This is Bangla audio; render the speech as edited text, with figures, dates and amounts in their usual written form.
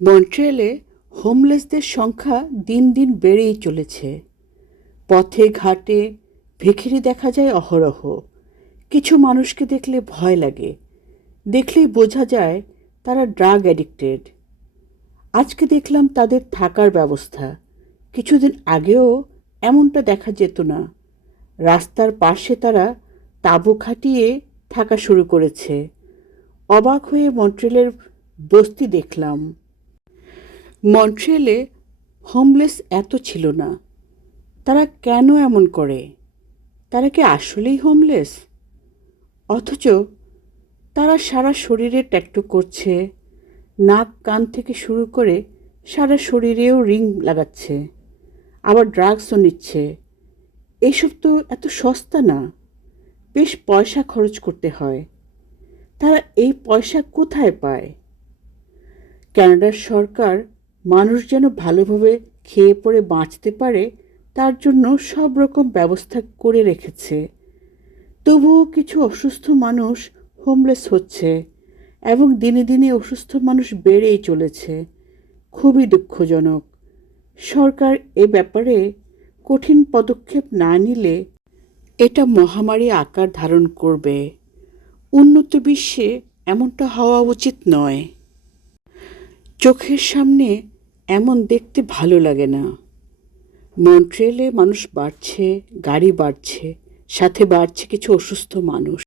মন্ট্রিয়েলে হোমলেসদের সংখ্যা দিন দিন বেড়েই চলেছে। পথে ঘাটে ভিখিরি দেখা যায় অহরহ। কিছু মানুষকে দেখলে ভয় লাগে, দেখলেই বোঝা যায় তারা ড্রাগ অ্যাডিক্টেড। আজকে দেখলাম তাদের থাকার ব্যবস্থা। কিছুদিন আগেও এমনটা দেখা যেত না। রাস্তার পাশে তারা তাঁবু খাটিয়ে থাকা শুরু করেছে। অবাক হয়ে মন্ট্রিয়েলের বস্তি দেখলাম। মন্ট্রিয়েলে হোমলেস এত ছিল না। তারা কেন এমন করে? তারা কি আসলেই হোমলেস? অথচ তারা সারা শরীরে ট্যাটু করছে, নাক কান থেকে শুরু করে সারা শরীরেও রিং লাগাচ্ছে, আবার ড্রাগসও নিচ্ছে। এসব তো এত সস্তা না, বেশ পয়সা খরচ করতে হয়। তারা এই পয়সা কোথায় পায়? কানাডার সরকার মানুষ যেন ভালোভাবে খেয়ে পরে বাঁচতে পারে তার জন্য সব রকম ব্যবস্থা করে রেখেছে। তবুও কিছু অসুস্থ মানুষ হোমলেস হচ্ছে এবং দিনে দিনে অসুস্থ মানুষ বেড়েই চলেছে। খুবই দুঃখজনক। সরকার এ ব্যাপারে কঠিন পদক্ষেপ না নিলে এটা মহামারী আকার ধারণ করবে। উন্নত বিশ্বে এমনটা হওয়া উচিত নয়। চোখের সামনে এমন দেখতে ভালো লাগে না। মন্ট্রিয়েলে মানুষ বাড়ছে, গাড়ি বাড়ছে, সাথে বাড়ছে কিছু অসুস্থ মানুষ।